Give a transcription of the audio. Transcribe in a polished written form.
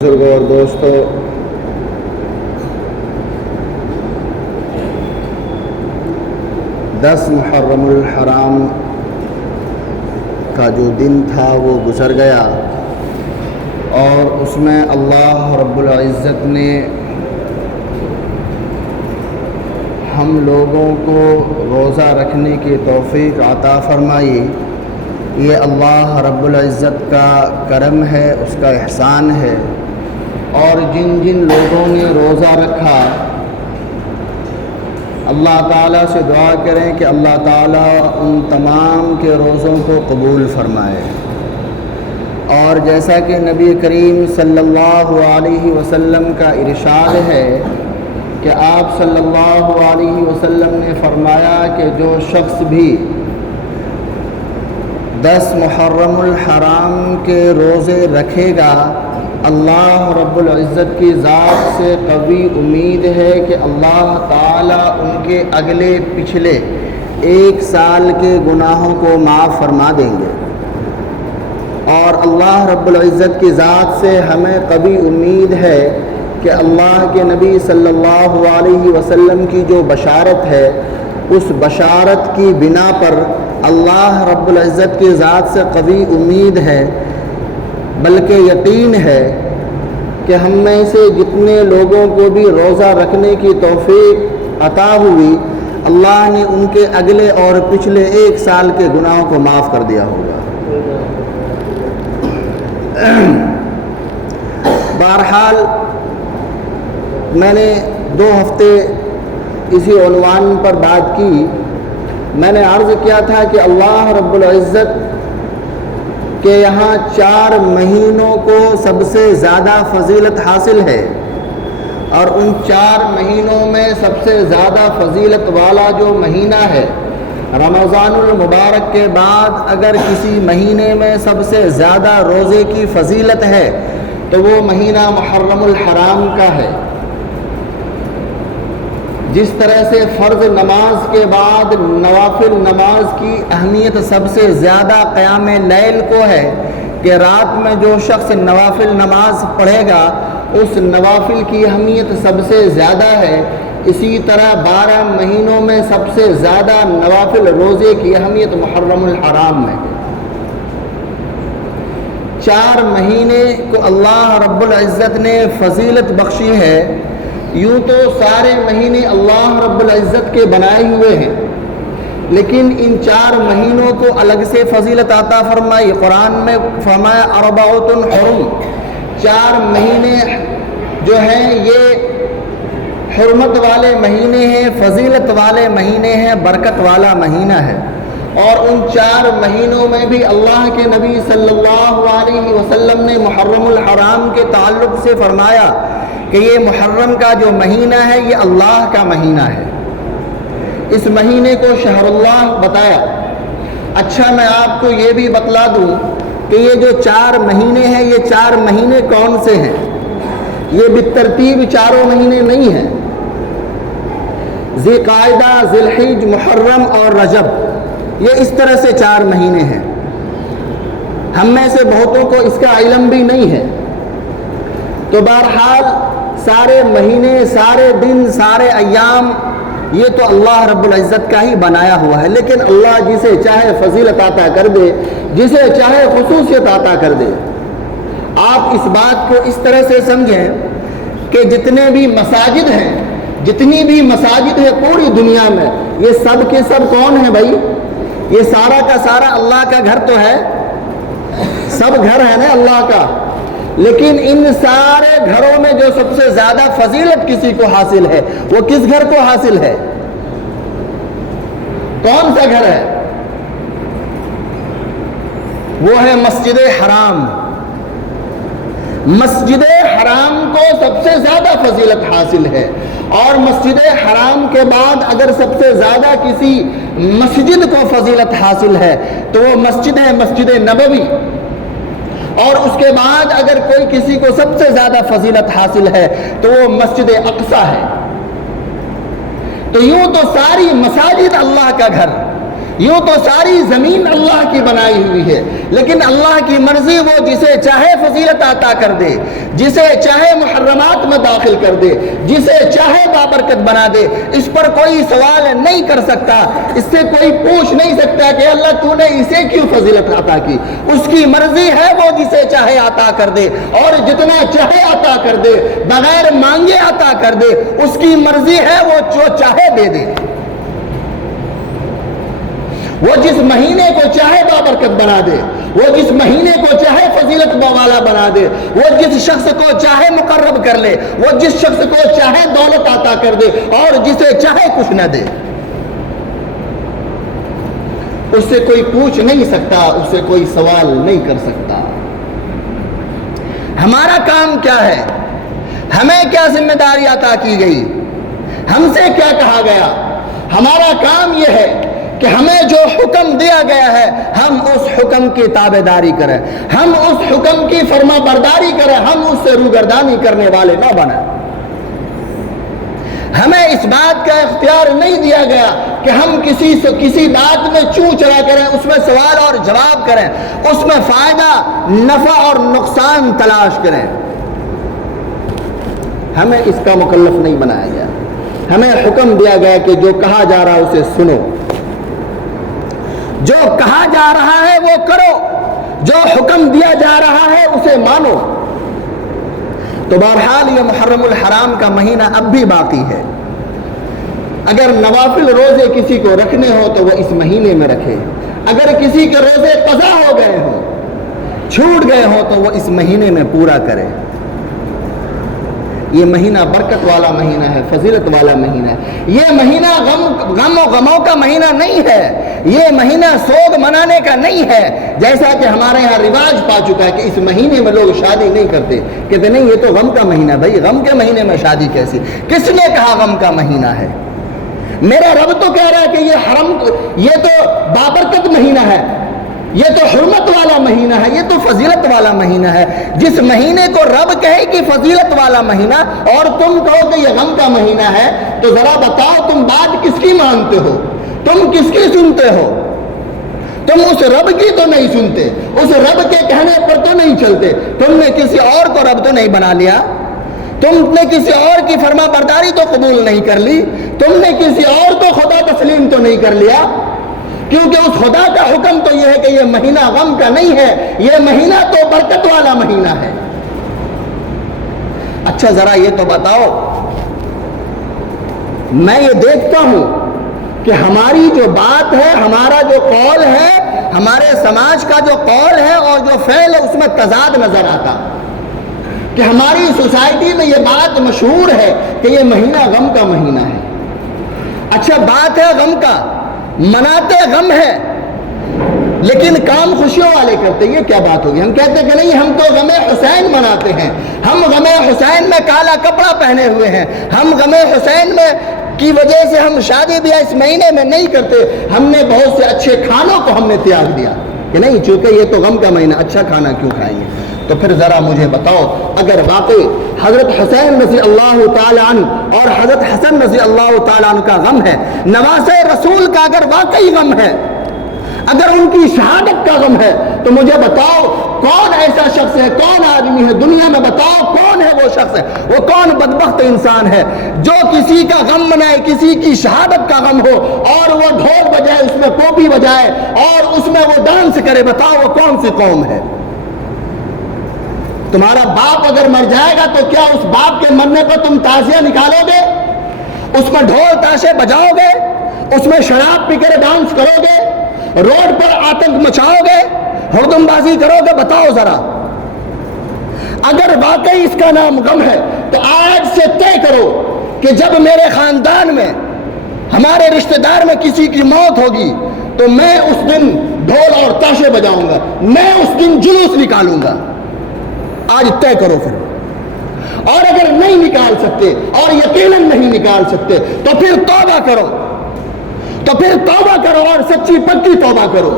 بزرگوں اور دوستوں، دس محرم الحرام کا جو دن تھا وہ گزر گیا، اور اس میں اللہ رب العزت نے ہم لوگوں کو روزہ رکھنے کی توفیق عطا فرمائی۔ یہ اللہ رب العزت کا کرم ہے، اس کا احسان ہے۔ اور جن جن لوگوں نے روزہ رکھا، اللہ تعالیٰ سے دعا کریں کہ اللہ تعالیٰ ان تمام کے روزوں کو قبول فرمائے۔ اور جیسا کہ نبی کریم صلی اللہ علیہ وسلم کا ارشاد ہے کہ آپ صلی اللہ علیہ وسلم نے فرمایا کہ جو شخص بھی 10 محرم الحرام کے روزے رکھے گا، اللہ رب العزت کی ذات سے قوی امید ہے کہ اللہ تعالیٰ ان کے اگلے پچھلے 1 سال کے گناہوں کو معاف فرما دیں گے۔ اور اللہ رب العزت کی ذات سے ہمیں قوی امید ہے کہ اللہ کے نبی صلی اللہ علیہ وسلم کی جو بشارت ہے، اس بشارت کی بنا پر اللہ رب العزت کی ذات سے قوی امید ہے، بلکہ یقین ہے کہ ہم میں سے جتنے لوگوں کو بھی روزہ رکھنے کی توفیق عطا ہوئی، اللہ نے ان کے اگلے اور پچھلے 1 سال کے گناہوں کو معاف کر دیا ہوگا۔ بہرحال میں نے 2 ہفتے اسی عنوان پر بات کی۔ میں نے عرض کیا تھا کہ اللہ رب العزت کہ یہاں 4 مہینوں کو سب سے زیادہ فضیلت حاصل ہے، اور ان 4 مہینوں میں سب سے زیادہ فضیلت والا جو مہینہ ہے، رمضان المبارک کے بعد اگر کسی مہینے میں سب سے زیادہ روزے کی فضیلت ہے تو وہ مہینہ محرم الحرام کا ہے۔ جس طرح سے فرض نماز کے بعد نوافل نماز کی اہمیت سب سے زیادہ قیام لیل کو ہے کہ رات میں جو شخص نوافل نماز پڑھے گا اس نوافل کی اہمیت سب سے زیادہ ہے، اسی طرح 12 مہینوں میں سب سے زیادہ نوافل روزے کی اہمیت محرم الحرام میں۔ 4 مہینے کو اللہ رب العزت نے فضیلت بخشی ہے۔ یوں تو سارے مہینے اللہ رب العزت کے بنائے ہوئے ہیں، لیکن ان 4 مہینوں کو الگ سے فضیلت عطا فرمائی۔ قرآن میں فرمایا اربعۃ حرم، 4 مہینے جو ہیں یہ حرمت والے مہینے ہیں، فضیلت والے مہینے ہیں، برکت والا مہینہ ہے۔ اور ان 4 مہینوں میں بھی اللہ کے نبی صلی اللہ علیہ وسلم نے محرم الحرام کے تعلق سے فرمایا کہ یہ محرم کا جو مہینہ ہے یہ اللہ کا مہینہ ہے۔ اس مہینے کو شہر اللہ بتایا۔ اچھا، میں آپ کو یہ بھی بتلا دوں کہ یہ جو 4 مہینے ہیں یہ 4 مہینے کون سے ہیں؟ یہ بالترتیب 4 مہینے نہیں ہیں۔ ذی قعدہ، ذی الحجہ، محرم اور رجب، یہ اس طرح سے 4 مہینے ہیں۔ ہم میں سے بہتوں کو اس کا علم بھی نہیں ہے۔ تو بہرحال سارے مہینے، سارے دن، سارے ایام یہ تو اللہ رب العزت کا ہی بنایا ہوا ہے، لیکن اللہ جسے چاہے فضیلت عطا کر دے، جسے چاہے خصوصیت عطا کر دے۔ آپ اس بات کو اس طرح سے سمجھیں کہ جتنے بھی مساجد ہیں، جتنی بھی مساجد ہے پوری دنیا میں، یہ سب کے سب کون ہیں بھائی؟ یہ سارا کا سارا اللہ کا گھر تو ہے، سب گھر ہے نا اللہ کا، لیکن ان سارے گھروں میں جو سب سے زیادہ فضیلت کسی کو حاصل ہے وہ کس گھر کو حاصل ہے؟ کون سا گھر ہے؟ وہ ہے مسجد حرام۔ مسجد حرام کو سب سے زیادہ فضیلت حاصل ہے، اور مسجد حرام کے بعد اگر سب سے زیادہ کسی مسجد کو فضیلت حاصل ہے تو وہ مسجد ہے مسجد نبوی، اور اس کے بعد اگر کوئی کسی کو سب سے زیادہ فضیلت حاصل ہے تو وہ مسجد اقصی ہے۔ تو یوں تو ساری مساجد اللہ کا گھر، یوں تو ساری زمین اللہ کی بنائی ہوئی ہے، لیکن اللہ کی مرضی وہ جسے چاہے فضیلت عطا کر دے، جسے چاہے محرمات میں داخل کر دے، جسے چاہے بابرکت بنا دے۔ اس پر کوئی سوال نہیں کر سکتا، اس سے کوئی پوچھ نہیں سکتا کہ اللہ تو نے اسے کیوں فضیلت عطا کی۔ اس کی مرضی ہے وہ جسے چاہے عطا کر دے، اور جتنا چاہے عطا کر دے، بغیر مانگے عطا کر دے۔ اس کی مرضی ہے وہ جو چاہے دے دے۔ وہ جس مہینے کو چاہے بابرکت بنا دے، وہ جس مہینے کو چاہے فضیلت والا بنا دے، وہ جس شخص کو چاہے مقرب کر لے، وہ جس شخص کو چاہے دولت عطا کر دے، اور جسے چاہے کچھ نہ دے۔ اس سے کوئی پوچھ نہیں سکتا، اس سے کوئی سوال نہیں کر سکتا۔ ہمارا کام کیا ہے؟ ہمیں کیا ذمہ داری عطا کی گئی؟ ہم سے کیا کہا گیا؟ ہمارا کام یہ ہے کہ ہمیں جو حکم دیا گیا ہے ہم اس حکم کی تابعداری کریں، ہم اس حکم کی فرما برداری کریں، ہم اس سے روگردانی کرنے والے نہ بنیں۔ ہمیں اس بات کا اختیار نہیں دیا گیا کہ ہم کسی بات میں چوں چلا کریں، اس میں سوال اور جواب کریں، اس میں فائدہ نفع اور نقصان تلاش کریں۔ ہمیں اس کا مکلف نہیں بنایا گیا۔ ہمیں حکم دیا گیا کہ جو کہا جا رہا ہے اسے سنو، جو کہا جا رہا ہے وہ کرو، جو حکم دیا جا رہا ہے اسے مانو۔ تو بہرحال یہ محرم الحرام کا مہینہ اب بھی باقی ہے۔ اگر نوافل روزے کسی کو رکھنے ہو تو وہ اس مہینے میں رکھے، اگر کسی کے روزے قضا ہو گئے ہوں، چھوٹ گئے ہوں، تو وہ اس مہینے میں پورا کرے۔ یہ مہینہ برکت والا مہینہ ہے، فضیلت والا مہینہ ہے۔ یہ مہینہ غم و غموں کا مہینہ نہیں ہے، یہ مہینہ سوگ منانے کا نہیں ہے، جیسا کہ ہمارے ہاں رواج پا چکا ہے کہ اس مہینے میں لوگ شادی نہیں کرتے، کہتے نہیں یہ تو غم کا مہینہ۔ بھائی غم کے مہینے میں شادی کیسی؟ کس نے کہا غم کا مہینہ ہے؟ میرا رب تو کہہ رہا ہے کہ یہ تو بابرکت مہینہ ہے، یہ تو حرمت والا مہینہ ہے، یہ تو فضیلت والا مہینہ ہے۔ جس مہینے کو رب کہے کہ فضیلت والا مہینہ اور تم کہو کہ یہ غم کا مہینہ ہے، تو ذرا بتاؤ تم بات کس کی مانتے ہو؟ تم کس کی سنتے ہو؟ تم اس رب کی تو نہیں سنتے، اس رب کے کہنے پر تو نہیں چلتے، تم نے کسی اور کو رب تو نہیں بنا لیا، تم نے کسی اور کی فرما برداری تو قبول نہیں کر لی، تم نے کسی اور کو خدا تسلیم تو نہیں کر لیا، کیونکہ اس خدا کا حکم تو یہ ہے کہ یہ مہینہ غم کا نہیں ہے، یہ مہینہ تو برکت والا مہینہ ہے۔ اچھا ذرا یہ تو بتاؤ، میں یہ دیکھتا ہوں کہ ہماری جو بات ہے، ہمارا جو قول ہے، ہمارے سماج کا جو قول ہے اور جو فعل ہے، اس میں تضاد نظر آتا کہ ہماری سوسائٹی میں یہ بات مشہور ہے کہ یہ مہینہ غم کا مہینہ ہے۔ اچھا بات ہے غم کا، مناتے غم ہے، لیکن کام خوشیوں والے کرتے، یہ کیا بات ہوگی؟ ہم کہتے کہ نہیں ہم تو غم حسین مناتے ہیں، ہم غم حسین میں کالا کپڑا پہنے ہوئے ہیں، ہم غم حسین میں کی وجہ سے ہم شادی بیاہ اس مہینے میں نہیں کرتے، ہم نے بہت سے اچھے کھانوں کو ہم نے تیاگ دیا کہ نہیں چونکہ یہ تو غم کا مہینہ، اچھا کھانا کیوں کھائیں گے؟ تو پھر ذرا مجھے بتاؤ، اگر واقعی حضرت حسین رضی اللہ تعالیٰ عنہ اور حضرت حسن رضی اللہ تعالیٰ عنہ کا غم ہے، نواسۂ رسول کا اگر واقعی غم ہے، اگر ان کی شہادت کا غم ہے، تو مجھے بتاؤ کون ایسا شخص ہے، کون آدمی ہے دنیا میں، بتاؤ کون ہے وہ شخص ہے، وہ کون بدبخت انسان ہے جو کسی کا غم منائے، کسی کی شہادت کا غم ہو اور وہ ڈھول بجائے، اس میں پوپی بجائے اور اس میں وہ ڈانس کرے؟ بتاؤ وہ کون سی قوم ہے؟ تمہارا باپ اگر مر جائے گا تو کیا اس باپ کے مرنے پر تم تعزیہ نکالو گے؟ اس میں ڈھول تاشے بجاؤ گے؟ اس میں شراب پی کر ڈانس کرو گے؟ روڈ پر آتنک مچاؤ گے؟ ہردم بازی کرو گے؟ بتاؤ ذرا، اگر واقعی اس کا نام غم ہے تو آج سے طے کرو کہ جب میرے خاندان میں، ہمارے رشتہ دار میں کسی کی موت ہوگی تو میں اس دن ڈھول اور تاشے بجاؤں گا، میں اس دن جلوس نکالوں گا۔ آج طے کرو پھر، اور اگر نہیں نکال سکتے اور یقیناً نہیں نکال سکتے تو پھر توبہ کرو، تو پھر توبہ کرو اور سچی پکی توبہ کرو۔